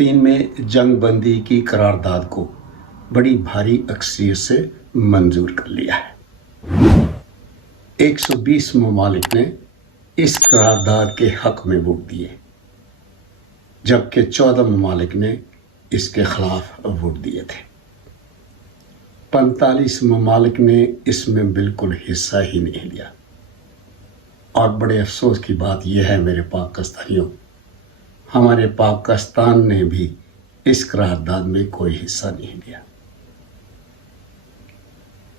فلسطین میں جنگ بندی کی قرارداد کو بڑی بھاری اکثریت سے منظور کر لیا ہے۔ 120 ممالک نے اس قرارداد کے حق میں ووٹ دیے، جبکہ 14 ممالک نے اس کے خلاف ووٹ دیے تھے۔ 45 ممالک نے اس میں بالکل حصہ ہی نہیں لیا، اور بڑے افسوس کی بات یہ ہے میرے پاکستانیوں، ہمارے پاکستان نے بھی اس قرارداد میں کوئی حصہ نہیں لیا۔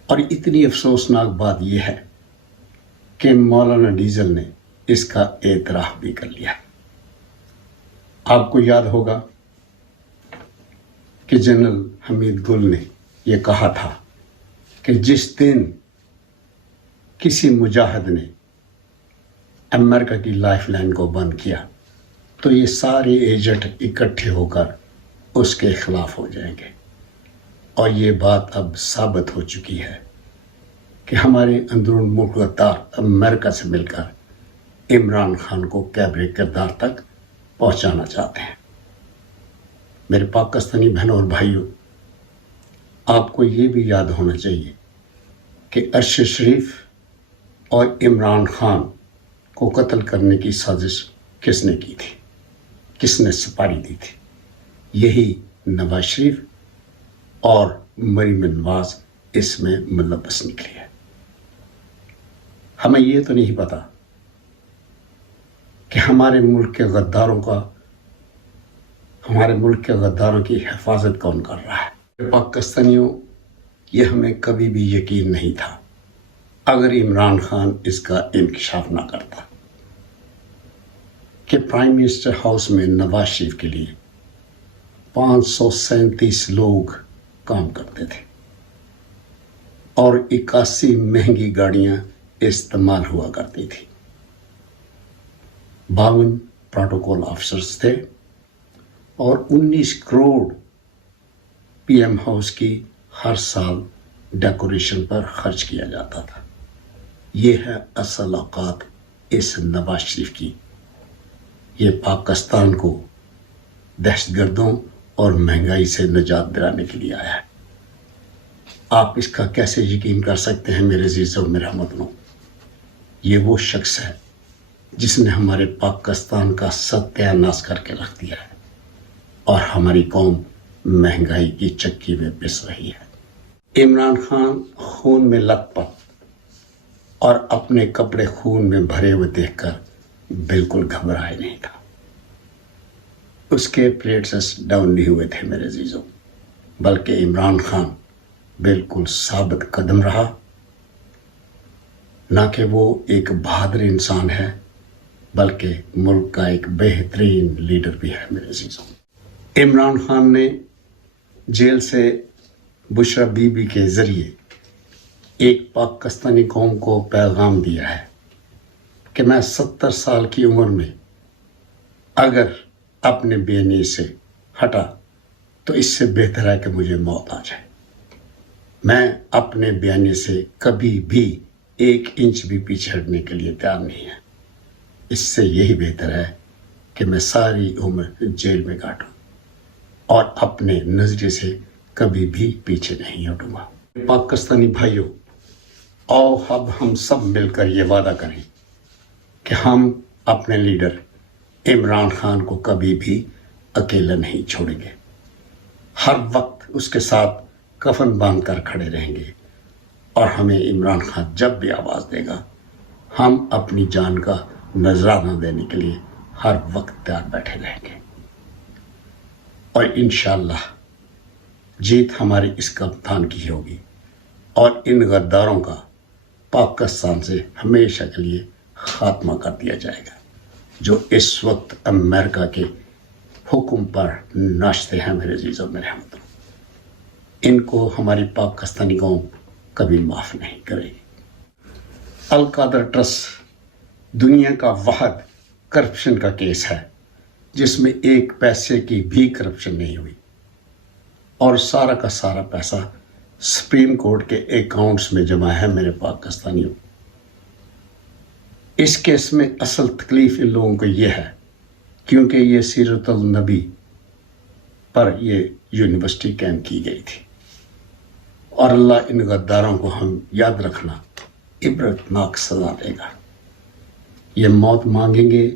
اور اتنی افسوسناک بات یہ ہے کہ مولانا ڈیزل نے اس کا اعتراف بھی کر لیا۔ آپ کو یاد ہوگا کہ جنرل حمید گل نے یہ کہا تھا کہ جس دن کسی مجاہد نے امریکہ کی لائف لائن کو بند کیا تو یہ سارے ایجنٹ اکٹھے ہو کر اس کے خلاف ہو جائیں گے، اور یہ بات اب ثابت ہو چکی ہے کہ ہمارے اندرون ملک غدار امریکہ سے مل کر عمران خان کو کیبرے کردار تک پہنچانا چاہتے ہیں۔ میرے پاکستانی بہنوں اور بھائیوں، آپ کو یہ بھی یاد ہونا چاہیے کہ ارشد شریف اور عمران خان کو قتل کرنے کی سازش کس نے کی تھی، کس نے سپاری دی تھی؟ یہی نواز شریف اور مریم نواز اس میں ملبس نکلی ہے۔ ہمیں یہ تو نہیں پتا کہ ہمارے ملک کے غداروں کی حفاظت کون کر رہا ہے۔ پاکستانیوں، یہ ہمیں کبھی بھی یقین نہیں تھا اگر عمران خان اس کا انکشاف نہ کرتا کہ پرائم منسٹر ہاؤس میں نواز شریف کے لیے 537 لوگ کام کرتے تھے اور 81 مہنگی گاڑیاں استعمال ہوا کرتی تھی، 52 پروٹوکول آفیسرز تھے، اور 19 کروڑ پی ایم ہاؤس کی ہر سال ڈیکوریشن پر خرچ کیا جاتا تھا۔ یہ ہے اصل اوقات اس نواز شریف کی۔ یہ پاکستان کو دہشت گردوں اور مہنگائی سے نجات دلانے کے لیے آیا ہے۔ آپ اس کا کیسے یقین کر سکتے ہیں میرے عزیزوں، میرے ہم وطنوں؟ یہ وہ شخص ہے جس نے ہمارے پاکستان کا ستیہ ناش کر کے رکھ دیا ہے، اور ہماری قوم مہنگائی کی چکی میں پس رہی ہے۔ عمران خان خون میں لت پت اور اپنے کپڑے خون میں بھرے ہوئے دیکھ کر بالکل گھبرائے نہیں تھا۔ اس کے پلیٹس ڈاؤن نہیں ہوئے تھے میرے عزیزوں، بلکہ عمران خان بالکل ثابت قدم رہا، نہ کہ وہ ایک بہادر انسان ہے بلکہ ملک کا ایک بہترین لیڈر بھی ہے میرے عزیزوں۔ عمران خان نے جیل سے بشرا بی بی کے ذریعے ایک پاکستانی قوم کو پیغام دیا ہے کہ میں 70 سال کی عمر میں اگر اپنے بیانی سے ہٹا تو اس سے بہتر ہے کہ مجھے موت آ جائے۔ میں اپنے بیانی سے کبھی بھی 1 انچ بھی پیچھے ہٹنے کے لیے تیار نہیں ہے۔ اس سے یہی بہتر ہے کہ میں ساری عمر جیل میں کاٹوں اور اپنے نظریے سے کبھی بھی پیچھے نہیں ہٹوں گا۔ پاکستانی بھائیوں، آؤ اب ہم سب مل کر یہ وعدہ کریں کہ ہم اپنے لیڈر عمران خان کو کبھی بھی اکیلا نہیں چھوڑیں گے، ہر وقت اس کے ساتھ کفن باندھ کر کھڑے رہیں گے، اور ہمیں عمران خان جب بھی آواز دے گا ہم اپنی جان کا نذرانہ دینے کے لیے ہر وقت تیار بیٹھے رہیں گے، اور انشاءاللہ جیت ہمارے اس کپتان کی ہوگی، اور ان غداروں کا پاکستان سے ہمیشہ کے لیے خاتمہ کر دیا جائے گا جو اس وقت امریکہ کے حکم پر ناچتے ہیں میرے عزیزوں، میرے ہمدردوں۔ ان کو ہماری پاکستانی قوم کبھی معاف نہیں کرے گی۔ القادر ٹرسٹ دنیا کا واحد کرپشن کا کیس ہے جس میں 1 پیسے کی بھی کرپشن نہیں ہوئی، اور سارا کا سارا پیسہ سپریم کورٹ کے اکاؤنٹس میں جمع ہے میرے پاکستانیوں۔ اس کیس میں اصل تکلیف ان لوگوں کو یہ ہے کیونکہ یہ سیرت النبی پر یہ یونیورسٹی کیمپ کی گئی تھی. اور اللہ ان غداروں کو ہم یاد رکھنا عبرتناک سزا دے گا. یہ موت مانگیں گے،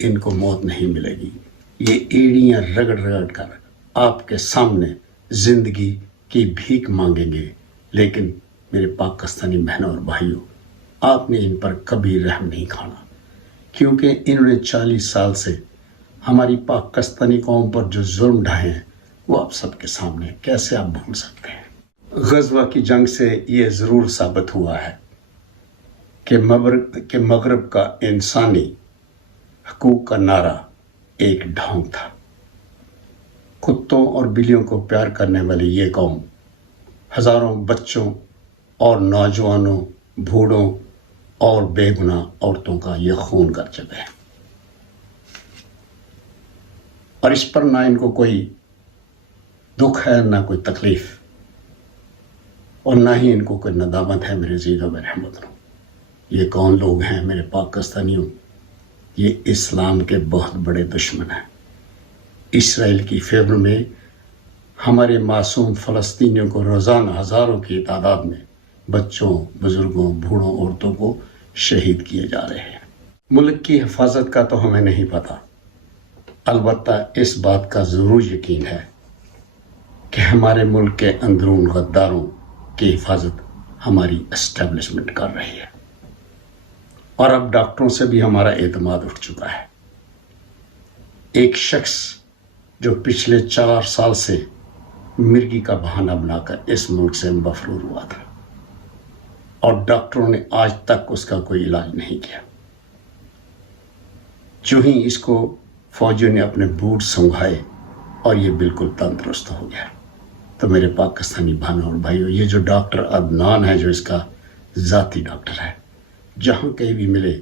ان کو موت نہیں ملے گی. یہ ایڑیاں رگڑ رگڑ کر آپ کے سامنے زندگی کی بھیک مانگیں گے. لیکن میرے پاکستانی بہنوں اور بھائیوں، آپ نے ان پر کبھی رحم نہیں کھانا، کیونکہ انہوں نے 40 سال سے ہماری پاکستانی قوم پر جو ظلم ڈھائے ہیں وہ آپ سب کے سامنے. کیسے آپ بھول سکتے ہیں؟ غزوہ کی جنگ سے یہ ضرور ثابت ہوا ہے کہ مغرب کا انسانی حقوق کا نعرہ ایک ڈھونگ تھا. کتوں اور بلیوں کو پیار کرنے والی یہ قوم ہزاروں بچوں اور نوجوانوں، بوڑھوں اور بے گناہ عورتوں کا یہ خون کر چکے ہیں. اور اس پر نہ ان کو کوئی دکھ ہے، نہ کوئی تکلیف، اور نہ ہی ان کو کوئی ندامت ہے. میرے عزیزوں، میرے ہموطنوں، یہ کون لوگ ہیں میرے پاکستانیوں؟ یہ اسلام کے بہت بڑے دشمن ہیں. اسرائیل کی فیور میں ہمارے معصوم فلسطینیوں کو روزانہ ہزاروں کی تعداد میں بچوں، بزرگوں، بوڑھوں، عورتوں کو شہید کیے جا رہے ہیں. ملک کی حفاظت کا تو ہمیں نہیں پتہ، البتہ اس بات کا ضرور یقین ہے کہ ہمارے ملک کے اندرون غداروں کی حفاظت ہماری اسٹیبلشمنٹ کر رہی ہے. اور اب ڈاکٹروں سے بھی ہمارا اعتماد اٹھ چکا ہے. ایک شخص جو پچھلے 4 سال سے مرگی کا بہانہ بنا کر اس ملک سے مفرور ہوا تھا، اور ڈاکٹروں نے آج تک اس کا کوئی علاج نہیں کیا. جو ہی اس کو فوجیوں نے اپنے بوٹ سنگھائے اور یہ بالکل تندرست ہو گیا. تو میرے پاکستانی بہنوں اور بھائیوں، یہ جو ڈاکٹر عدنان ہے، جو اس کا ذاتی ڈاکٹر ہے، جہاں کہیں بھی ملے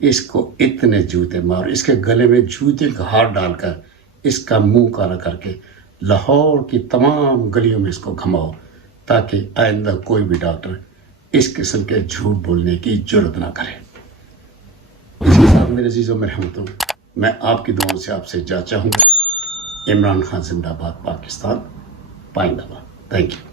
اس کو اتنے جوتے مار، اس کے گلے میں جوتے کا ہار ڈال کر اس کا منہ کالا کر کے لاہور کی تمام گلیوں میں اس کو گھماؤ، تاکہ آئندہ کوئی بھی ڈاکٹر اس قسم کے جھوٹ بولنے کی جرت نہ کرے. اس کے ساتھ میرے عزیزوں، میرے ہموطنوں، میں آپ کی دعاؤں سے آپ سے جا چاہوں گا. عمران خان زندہ باد، پاکستان پائندہ باد. Thank you.